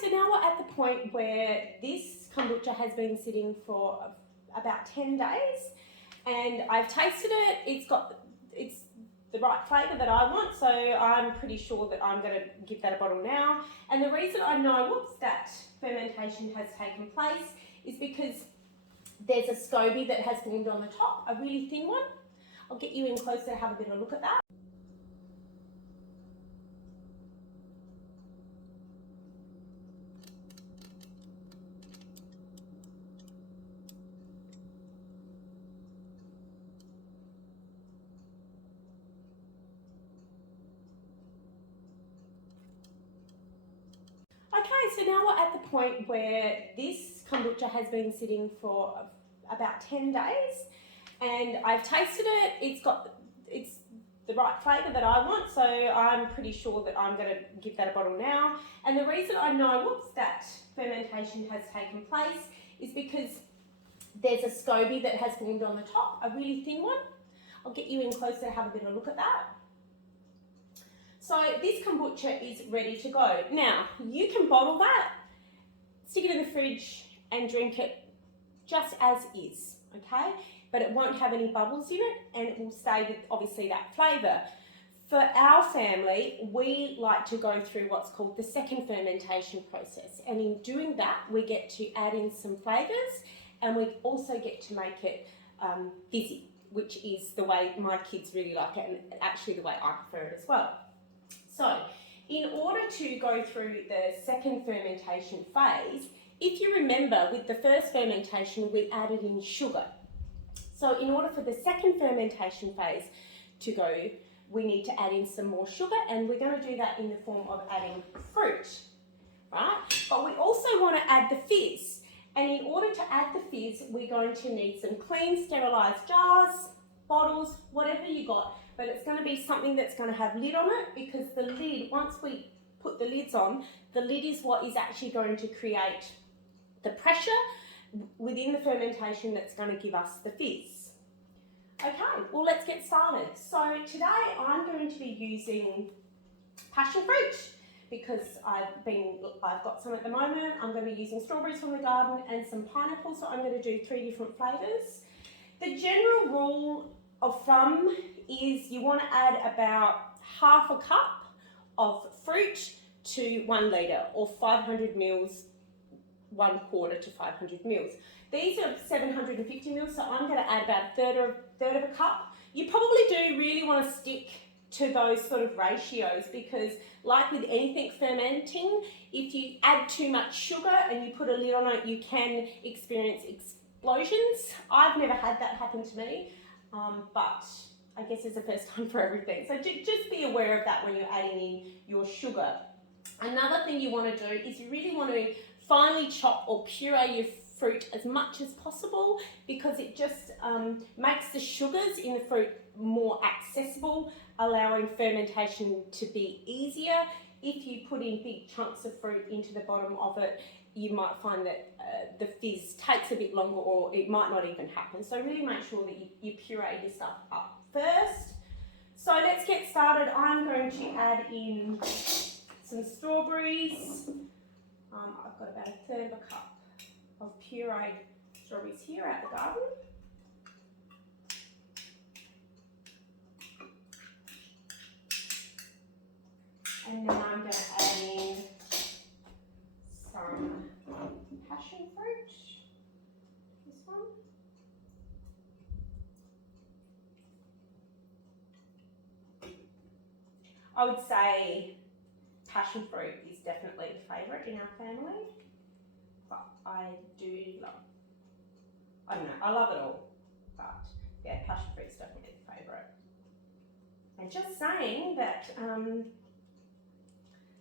so now we're at the point where this kombucha has been sitting for about 10 days and I've tasted it. It's the right flavour that I want, so I'm pretty sure that I'm going to give that a bottle now. And the reason I know that fermentation has taken place is because there's a SCOBY that has formed on the top, a really thin one. I'll get you in closer to have a bit of a look at that. Okay, so now we're at the point where this kombucha has been sitting for about 10 days and I've tasted it. It's the right flavour that I want, so I'm pretty sure that I'm going to give that a bottle now. And the reason I know that fermentation has taken place is because there's a SCOBY that has formed on the top, a really thin one. I'll get you in closer to have a bit of a look at that. So this kombucha is ready to go. Now, you can bottle that, stick it in the fridge and drink it just as is, okay? But it won't have any bubbles in it and it will stay with obviously that flavour. For our family, we like to go through what's called the second fermentation process. And in doing that, we get to add in some flavours and we also get to make it fizzy, which is the way my kids really like it and actually the way I prefer it as well. So, in order to go through the second fermentation phase, if you remember with the first fermentation we added in sugar. So in order for the second fermentation phase to go, we need to add in some more sugar and we're going to do that in the form of adding fruit, right? But we also want to add the fizz. And in order to add the fizz, we're going to need some clean, sterilised jars, bottles, whatever you got. But it's going to be something that's going to have lid on it because the lid, once we put the lids on, the lid is what is actually going to create the pressure within the fermentation that's going to give us the fizz. Okay, well let's get started. So today I'm going to be using passion fruit because I've got some at the moment. I'm going to be using strawberries from the garden and some pineapple, so I'm going to do 3 different flavours. The general rule of thumb is you want to add about half a cup of fruit to 1 litre or 500 mils, 1/4 to 500 mils. These are 750 mils, so I'm going to add about a third of a cup. You probably do really want to stick to those sort of ratios because like with anything fermenting, if you add too much sugar and you put a lid on it, you can experience explosions. I've never had that happen to me, but I guess it's the first time for everything. So just be aware of that when you're adding in your sugar. Another thing you want to do is you really want to finely chop or puree your fruit as much as possible because it just makes the sugars in the fruit more accessible, allowing fermentation to be easier. If you put in big chunks of fruit into the bottom of it, you might find that the fizz takes a bit longer or it might not even happen. So really make sure that you puree your stuff up first. So let's get started. I'm going to add in some strawberries. I've got about a third of a cup of pureed strawberries here out the garden. And then I'm going to add in some passion fruit, this one. I would say passion fruit is definitely the favourite in our family, but I don't know, I love it all, but yeah, passion fruit's definitely the favourite. And just saying that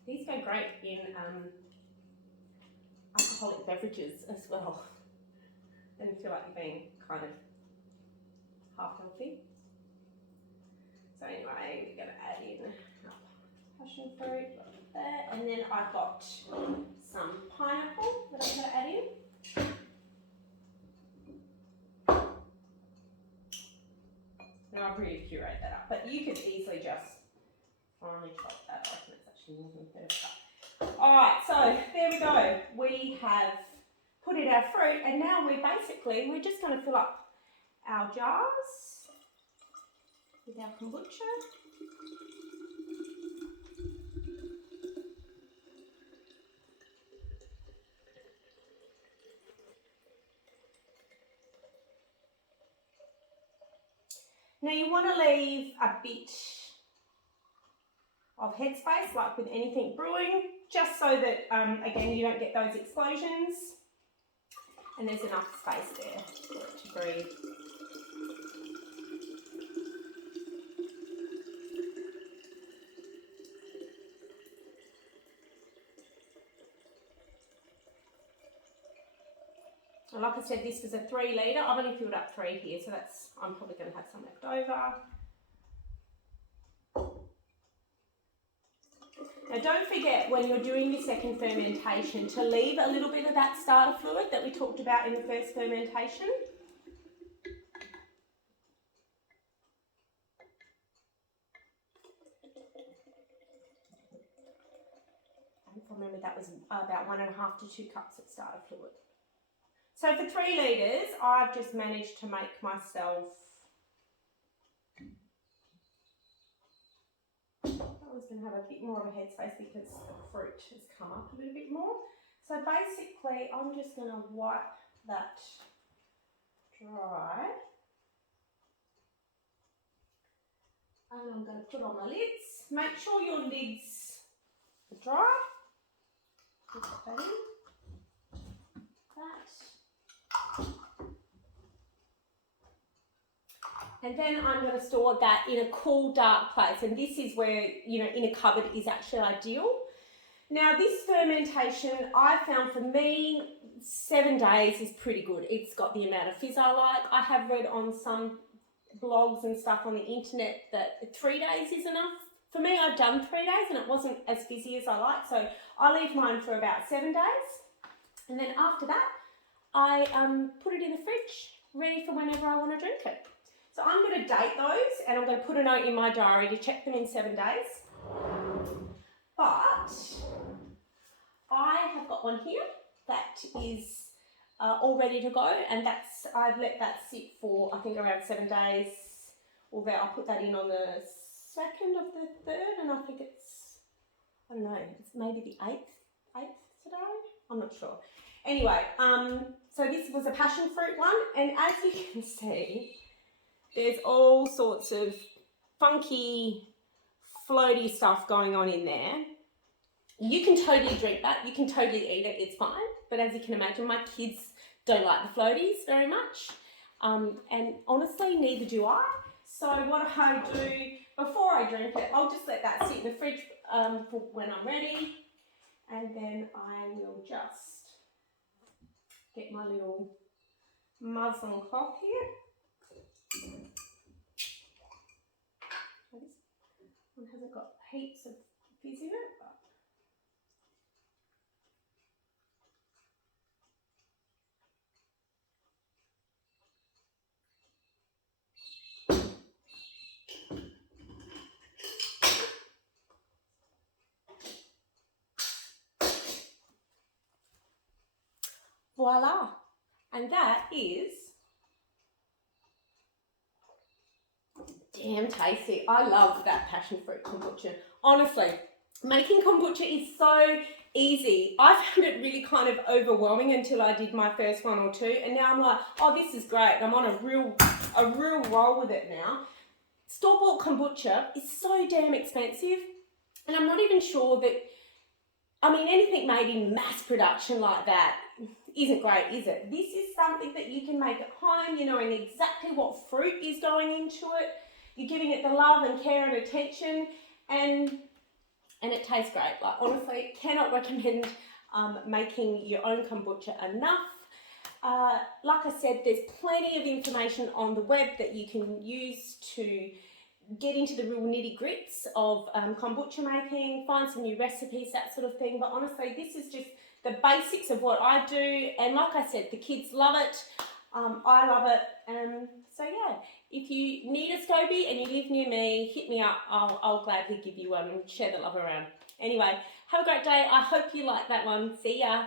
these go great in alcoholic beverages as well. Then you feel like you're being kind of half healthy. So anyway, we're going to add in passion fruit like that, and then I've got some pineapple that I'm going to add in. Now I've really pureed that up, but you could easily just finely chop that off, and it's actually more than a third cup. Alright, so there we go. We have put in our fruit, and now we're just going to fill up our jars with our kombucha. Now you want to leave a bit of headspace, like with anything brewing, just so that, again, you don't get those explosions. And there's enough space there for it to breathe. And like I said, this was a 3 litre. I've only filled up 3 here, so I'm probably going to have some left over. Now don't forget, when you're doing your second fermentation, to leave a little bit of that starter fluid that we talked about in the first fermentation. If I remember, that was about 1.5 to 2 cups of starter fluid. So for 3 litres, I've just managed to make myself, I was going to have a bit more of a headspace because the fruit has come up a little bit more. So basically, I'm just going to wipe that dry. And I'm going to put on my lids. Make sure your lids are dry. Put that in. And then I'm going to store that in a cool, dark place. And this is where, you know, in a cupboard is actually ideal. Now, this fermentation, I found for me, 7 days is pretty good. It's got the amount of fizz I like. I have read on some blogs and stuff on the internet that 3 days is enough. For me, I've done 3 days and it wasn't as fizzy as I like. So I leave mine for about 7 days. And then after that, I put it in the fridge, ready for whenever I want to drink it. So I'm going to date those, and I'm going to put a note in my diary to check them in 7 days. But I have got one here that is all ready to go, and I've let that sit for, I think, around 7 days. Although I'll put that in on the 2nd of the 3rd, and I think it's, I don't know, it's maybe the 8th today. I'm not sure. Anyway, so this was a passion fruit one, and as you can see, there's all sorts of funky, floaty stuff going on in there. You can totally drink that. You can totally eat it. It's fine. But as you can imagine, my kids don't like the floaties very much. And honestly, neither do I. So what I do, before I drink it, I'll just let that sit in the fridge for when I'm ready. And then I will just get my little muslin cloth here. This one hasn't got heaps of fizz in it, but voila! And that is damn tasty. I love that passion fruit kombucha. Honestly, making kombucha is so easy. I found it really kind of overwhelming until I did my first 1 or 2, and now I'm like, oh, this is great. I'm on a real roll with it now. Store-bought kombucha is so damn expensive, and I'm not even sure that, I mean, anything made in mass production like that isn't great, is it? This is something that you can make at home. You know exactly what fruit is going into it. You're giving it the love and care and attention, and it tastes great. Like, honestly, cannot recommend making your own kombucha enough. Like I said, there's plenty of information on the web that you can use to get into the real nitty grits of kombucha making, find some new recipes, that sort of thing. But honestly, this is just the basics of what I do. And like I said, the kids love it. I love it. So yeah, if you need a SCOBY and you live near me, hit me up. I'll gladly give you one and share the love around. Anyway, Have a great day. I hope you like that one. See ya.